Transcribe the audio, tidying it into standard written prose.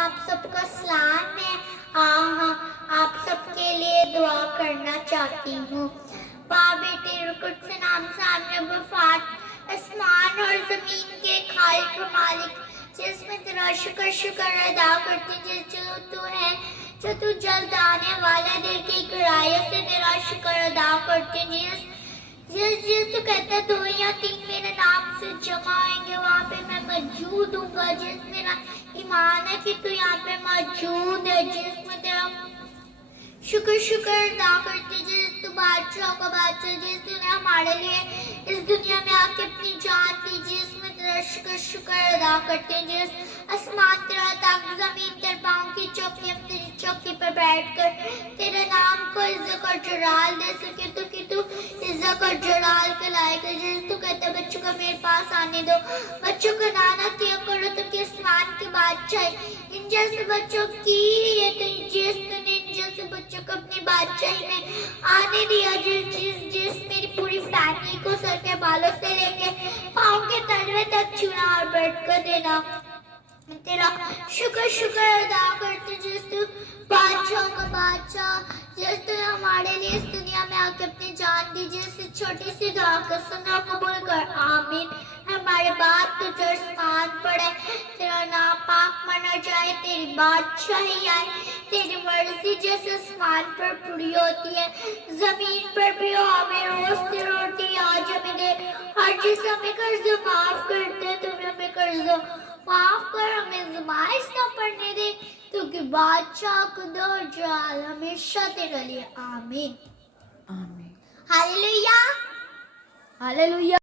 آپ سب کا سلام ہے. آپ سب کے لیے دعا کرنا چاہتی ہوں. بابے تیرے قدس نام سے آمین بفات. آسمان اور زمین کے خالق و مالک جس میں تیرا شکر ادا کرتے جو تو ہے جو تو جلد آنے والا دل کی گہرائیوں سے تیرا شکر ادا کرتے جس تو کہتا ہے 2 یا 3 میرے نام سے جمع آئیں گے وہاں پہ میں موجود ہوں گا. جس میرا ایمان ہے کہ تو یہاں پہ موجود ہے. جس میں تیرا شکر ادا کرتے جس تو بادشاہ کا بادشاہ جس تو نے ہمارے لیے اس دنیا میں آ کے اپنی جان دی. جس میں تیرا شکر ادا کرتے ہیں. جس آسمان تیرا تخت زمین تیرے پاؤں کی چوکی ہم تیری چوکی پر بیٹھ کر تیرے نام کو عزت اور جلال دے سکے تو کہ تو عزت اور جلال کے لائق ہے. جس تو کہتے ہیں بچوں کو میرے پاس آنے دو, بچوں کو نانا کیا کرو تو کہ آسمان کی بادشاہ ان جیسے بچوں کی یہ تو جس نے ان جیسے بچوں کو اپنی بادشاہی میں آنے دیا. جس میری پوری فیملی کو سر کے بالوں سے لے کے پاؤں کے تلوے تک چھونا اور بیٹھ کر دینا. تیرا شکر ادا کرتے جس تو بادشاہ کا بادشاہ جس تو ہمارے لیے اس دنیا میں آ کے اپنی جان دی. جس چھوٹی سی دعا کو سنا قبول کر آمین. ہمارے باپ تو جو آسمان پڑے تیرا نام پاک مانا جائے, تیری بادشاہی آئے, تیری مرضی جیسے آسمان پر پوری ہوتی ہے زمین پر بھی ہو. ہمیں روز کی روٹی آج ہمیں دے, ہر چیز ہمیں قرض معاف کرتے تم ہمیں قرض معاف کر, ہمیں زمائش نہ پڑنے دے تو کہ بادشاہ قدر اور جلال ہمیشہ تیرے لیے. آمین. آمین. ہاللویا. ہاللویا.